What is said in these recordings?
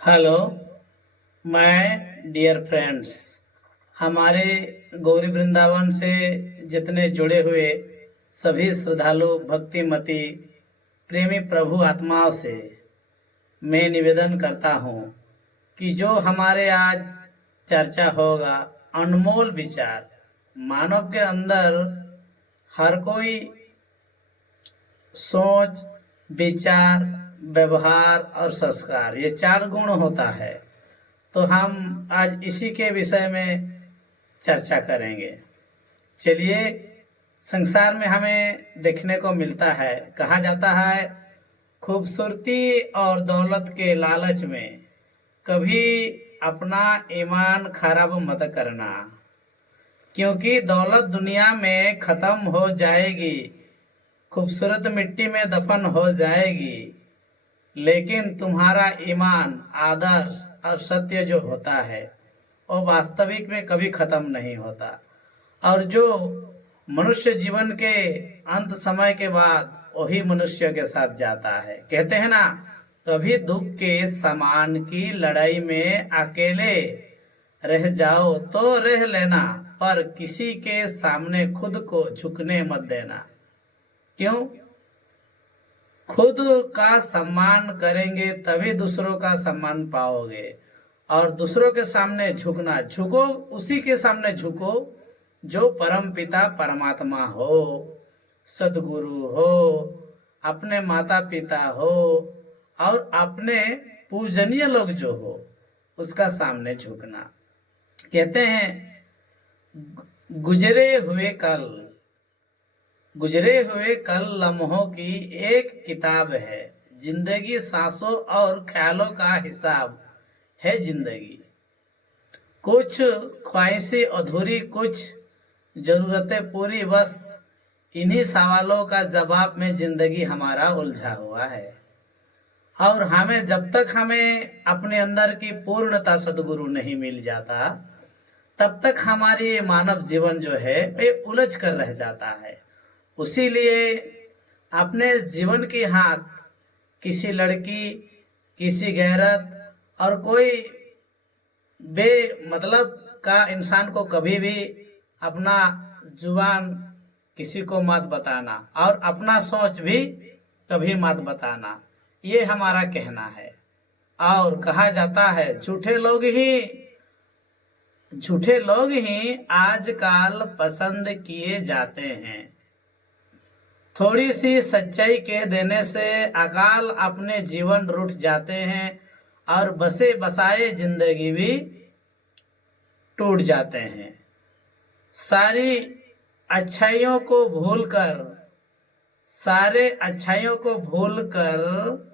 Hello. मैं dear friends, हमारे गौरी वृंदावन से जितने जुड़े हुए सभी श्रद्धालु भक्तिमती प्रेमी प्रभु आत्माओं से मैं निवेदन करता हूँ कि जो हमारे आज चर्चा होगा, अनमोल विचार। मानव के अंदर हर कोई सोच, विचार, व्यवहार और संस्कार, ये चार गुण होता है। तो हम आज इसी के विषय में चर्चा करेंगे। चलिए, संसार में हमें देखने को मिलता है, कहा जाता है, खूबसूरती और दौलत के लालच में कभी अपना ईमान खराब मत करना, क्योंकि दौलत दुनिया में खत्म हो जाएगी, खूबसूरत मिट्टी में दफन हो जाएगी, लेकिन तुम्हारा ईमान, आदर्श और सत्य जो होता है वो वास्तविक में कभी खत्म नहीं होता। और जो मनुष्य जीवन के अंत समय के बाद वही मनुष्य के साथ जाता है। कहते हैं ना, कभी दुख के समान की लड़ाई में अकेले रह जाओ तो रह लेना, पर किसी के सामने खुद को झुकने मत देना। क्यों? खुद का सम्मान करेंगे तभी दूसरों का सम्मान पाओगे। और दूसरों के सामने झुकना, झुको उसी के सामने झुको जो परम पिता परमात्मा हो, सदगुरु हो, अपने माता पिता हो और अपने पूजनीय लोग जो हो उसका सामने झुकना। कहते हैं, गुजरे हुए कल लम्हों की एक किताब है, जिंदगी सांसों और ख्यालों का हिसाब है जिंदगी। कुछ ख्वाहिशें अधूरी, कुछ जरूरतें पूरी, बस इन्हीं सवालों का जवाब में जिंदगी हमारा उलझा हुआ है। और जब तक हमें अपने अंदर की पूर्णता सदगुरु नहीं मिल जाता, तब तक हमारी मानव जीवन जो है ये उलझ कर रह जाता है। उसीलिए अपने जीवन की हाथ किसी लड़की, किसी गैरत और कोई बे मतलब का इंसान को कभी भी अपना जुबान किसी को मत बताना और अपना सोच भी कभी मत बताना, ये हमारा कहना है। और कहा जाता है, झूठे लोग ही आजकल पसंद किए जाते हैं। थोड़ी सी सच्चाई कह देने से अकाल अपने जीवन रूठ जाते हैं और बसे बसाए जिंदगी भी टूट जाते हैं। सारी अच्छाइयों को भूलकर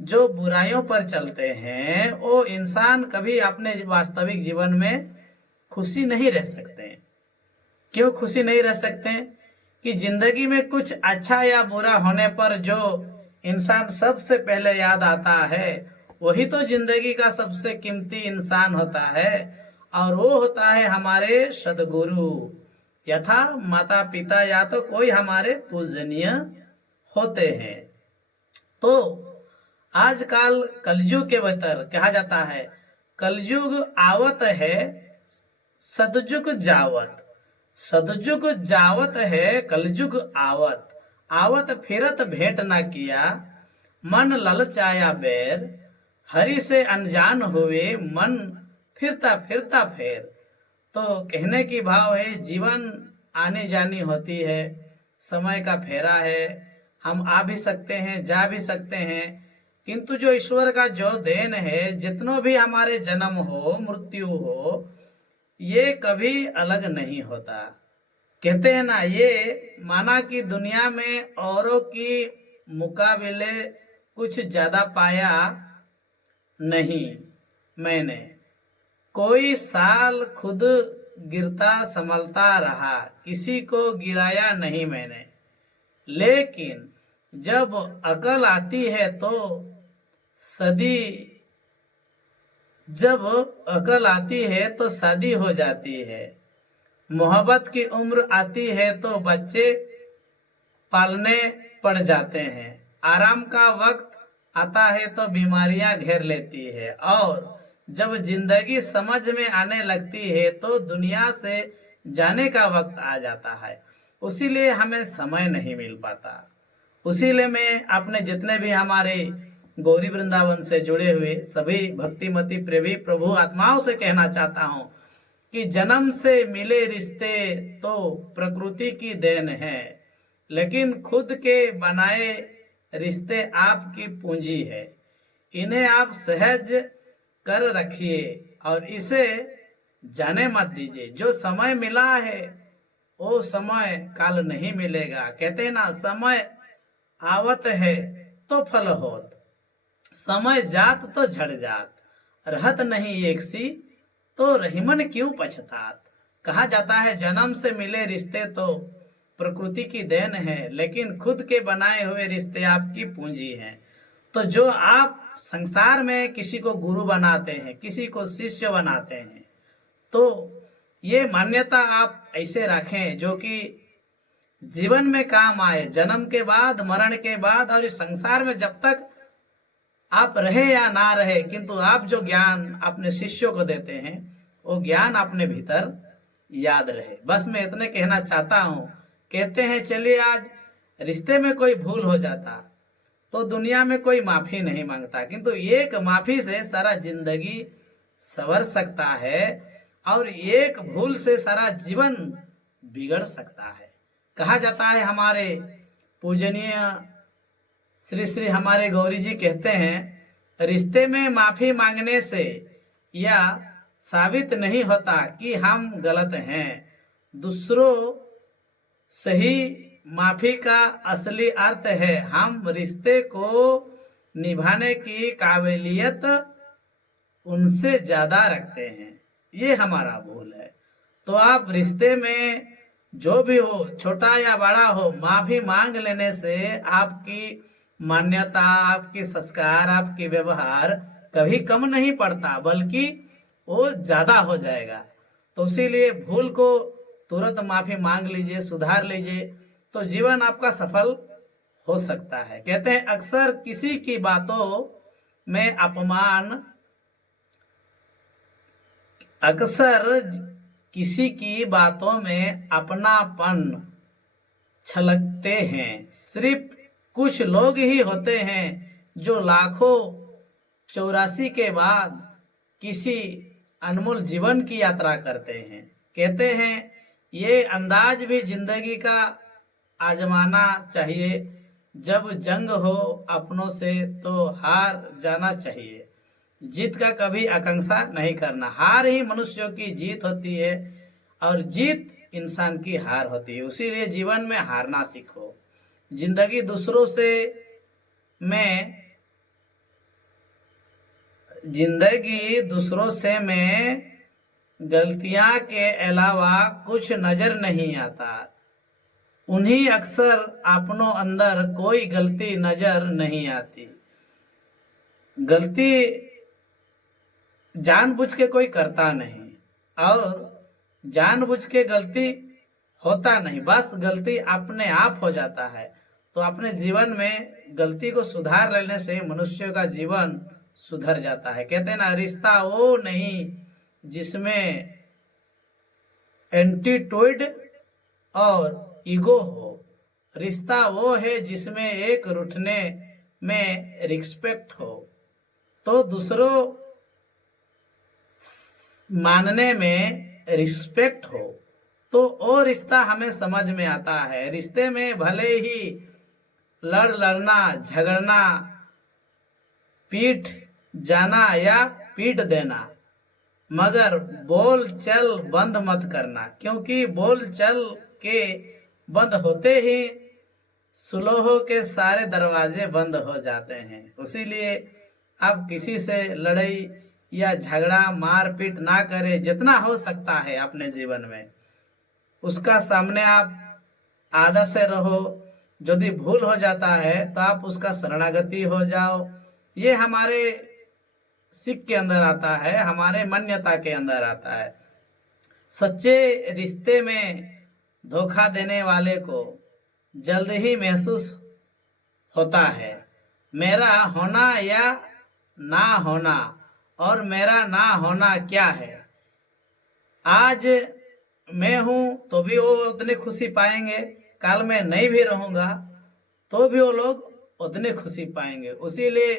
जो बुराइयों पर चलते हैं, वो इंसान कभी अपने वास्तविक जीवन में खुशी नहीं रह सकते। क्यों खुशी नहीं रह सकते? कि जिंदगी में कुछ अच्छा या बुरा होने पर जो इंसान सबसे पहले याद आता है वही तो जिंदगी का सबसे कीमती इंसान होता है। और वो होता है हमारे सदगुरु, यथा माता पिता या तो कोई हमारे पूजनीय होते हैं। तो आजकल कलयुग के भीतर कहा जाता है, कलयुग आवत है सदयुग जावत है कलयुग आवत। आवत फिरत भेंट ना किया, मन ललचाया बैर, हरि से अनजान हुए मन फिरता फिरता फेर। तो कहने की भाव है, जीवन आने जानी होती है, समय का फेरा है, हम आ भी सकते हैं, जा भी सकते हैं, किंतु जो ईश्वर का जो देन है, जितनों भी हमारे जन्म हो, मृत्यु हो, ये कभी अलग नहीं होता। कहते हैं ना, ये माना कि दुनिया में औरों की मुकाबले कुछ ज्यादा पाया नहीं मैंने, कोई साल खुद गिरता संभलता रहा, किसी को गिराया नहीं मैंने। लेकिन जब अकल आती है तो शादी हो जाती है। मोहब्बत की उम्र आती है तो बच्चे पालने पड़ जाते हैं। आराम का वक्त आता है तो बीमारियां घेर लेती है, और जब जिंदगी समझ में आने लगती है तो दुनिया से जाने का वक्त आ जाता है। उसीलिए हमें समय नहीं मिल पाता। उसीलिए मैं अपने जितने भी हमारे गौरी वृंदावन से जुड़े हुए सभी भक्तिमती प्रेमी प्रभु आत्माओं से कहना चाहता हूं कि जन्म से मिले रिश्ते तो प्रकृति की देन है, लेकिन खुद के बनाए रिश्ते आपकी पूंजी है। इन्हें आप सहज कर रखिए और इसे जाने मत दीजिए। जो समय मिला है वो समय काल नहीं मिलेगा। कहते हैं ना, समय आवत है तो फल होत, समय जात तो झड़ जात, रहत नहीं एक सी तो रहीमन क्यों पछतात। कहा जाता है जन्म से मिले रिश्ते तो प्रकृति की देन है, लेकिन खुद के बनाए हुए रिश्ते आपकी पूंजी हैं। तो जो आप संसार में किसी को गुरु बनाते हैं, किसी को शिष्य बनाते हैं, तो ये मान्यता आप ऐसे रखें जो कि जीवन में काम आए, जन्म के बाद, मरण के बाद, और इस संसार में जब तक आप रहे या ना रहे, किंतु आप जो ज्ञान अपने शिष्यों को देते हैं वो ज्ञान अपने भीतर याद रहे। बस मैं इतने कहना चाहता हूं। कहते हैं चलिए आज रिश्ते में कोई भूल हो जाता तो दुनिया में कोई माफी नहीं मांगता, किंतु एक माफी से सारा जिंदगी संवर सकता है और एक भूल से सारा जीवन बिगड़ सकता है। कहा जाता है, हमारे पूजनीय श्री श्री हमारे गौरी जी कहते हैं, रिश्ते में माफी मांगने से यह साबित नहीं होता कि हम गलत हैं। दूसरों सही माफी का असली अर्थ है हम रिश्ते को निभाने की काबिलियत उनसे ज्यादा रखते हैं। ये हमारा भूल है। तो आप रिश्ते में जो भी हो, छोटा या बड़ा हो, माफी मांग लेने से आपकी मान्यता, आपकी संस्कार, आपकी व्यवहार कभी कम नहीं पड़ता, बल्कि वो ज्यादा हो जाएगा। तो इसीलिए भूल को तुरंत माफी मांग लीजिए, सुधार लीजिए, तो जीवन आपका सफल हो सकता है। कहते हैं अक्सर किसी की बातों में अपमान, अक्सर किसी की बातों में अपनापन छलकते हैं। सिर्फ कुछ लोग ही होते हैं जो लाखों 84 के बाद किसी अनमोल जीवन की यात्रा करते हैं। कहते हैं ये अंदाज भी जिंदगी का आजमाना चाहिए। जब जंग हो अपनों से तो हार जाना चाहिए। जीत का कभी आकांक्षा नहीं करना। हार ही मनुष्यों की जीत होती है और जीत इंसान की हार होती है। उसीलिए जीवन में हारना सीखो। जिंदगी दूसरों से में गलतियां के अलावा कुछ नजर नहीं आता। उन्हीं अक्सर अपनों अंदर कोई गलती नजर नहीं आती। गलती जानबूझ के कोई करता नहीं और जानबूझ के गलती होता नहीं, बस गलती अपने आप हो जाता है। तो अपने जीवन में गलती को सुधार लेने से मनुष्य का जीवन सुधर जाता है। कहते हैं ना, रिश्ता वो नहीं जिसमें एंटीट्यूड और ईगो हो, रिश्ता वो है जिसमें एक रूठने में रिस्पेक्ट हो, तो दूसरों मानने में रिस्पेक्ट हो, तो वो रिश्ता हमें समझ में आता है। रिश्ते में भले ही लड़ना, झगड़ना, पीट जाना या पीट देना, मगर बोल चल बंद मत करना, क्योंकि बोल चल के बंद होते ही सुलह के सारे दरवाजे बंद हो जाते हैं। इसीलिए आप किसी से लड़ाई या झगड़ा, मारपीट ना करें। जितना हो सकता है अपने जीवन में उसका सामने आप आदर से रहो। यदि भूल हो जाता है तो आप उसका शरणागति हो जाओ। ये हमारे सिख के अंदर आता है, हमारे मान्यता के अंदर आता है। सच्चे रिश्ते में धोखा देने वाले को जल्द ही महसूस होता है। मेरा होना या ना होना और मेरा ना होना क्या है। आज मैं हूं तो भी वो उतनी खुशी पाएंगे, कल मैं नहीं भी रहूंगा तो भी वो लोग उतनी खुशी पाएंगे। उसीलिए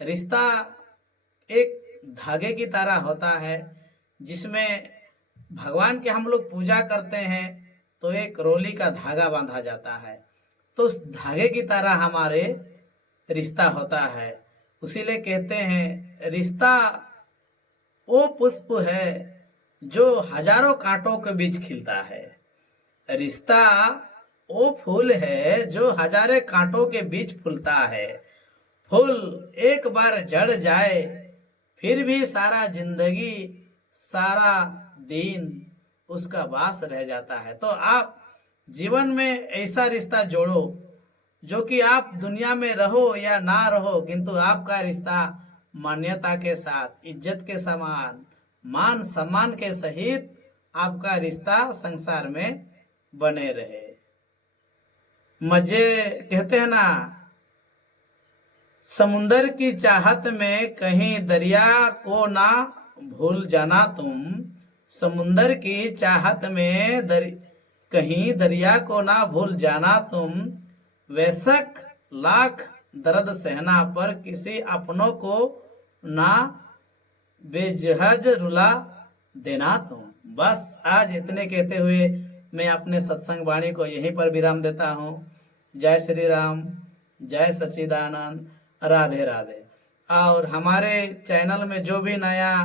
रिश्ता एक धागे की तरह होता है, जिसमें भगवान की हम लोग पूजा करते हैं तो एक रोली का धागा बांधा जाता है, तो उस धागे की तरह हमारे रिश्ता होता है। उसीलिए कहते हैं रिश्ता वो पुष्प है जो हजारों कांटों के बीच खिलता है। रिश्ता वो फूल है जो हजारों कांटों के बीच फूलता है। फूल एक बार झड़ जाए फिर भी सारा जिंदगी सारा दिन उसका वास रह जाता है। तो आप जीवन में ऐसा रिश्ता जोड़ो जो कि आप दुनिया में रहो या ना रहो, किंतु आपका रिश्ता मान्यता के साथ, इज्जत के समान, मान सम्मान के सहित आपका रिश्ता संसार में बने रहे। मजे कहते हैं ना, समुंदर की चाहत में कहीं दरिया को ना भूल जाना तुम। समुंदर की चाहत में कहीं दरिया को ना भूल जाना तुम। बेशक लाख दर्द सहना पर किसी अपनों को ना बेजहज रुला देना तुम। बस आज इतने कहते हुए मैं अपने सत्संग वाणी को यहीं पर विराम देता हूँ। जय श्री राम, जय सच्चिदानंद, राधे राधे। और हमारे चैनल में जो भी नया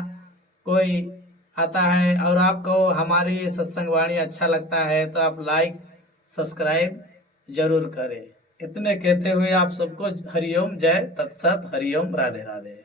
कोई आता है और आपको हमारी सत्संग वाणी अच्छा लगता है तो आप लाइक सब्सक्राइब जरूर करें। इतने कहते हुए आप सबको हरिओम, जय तत्सत, हरिओम, राधे राधे।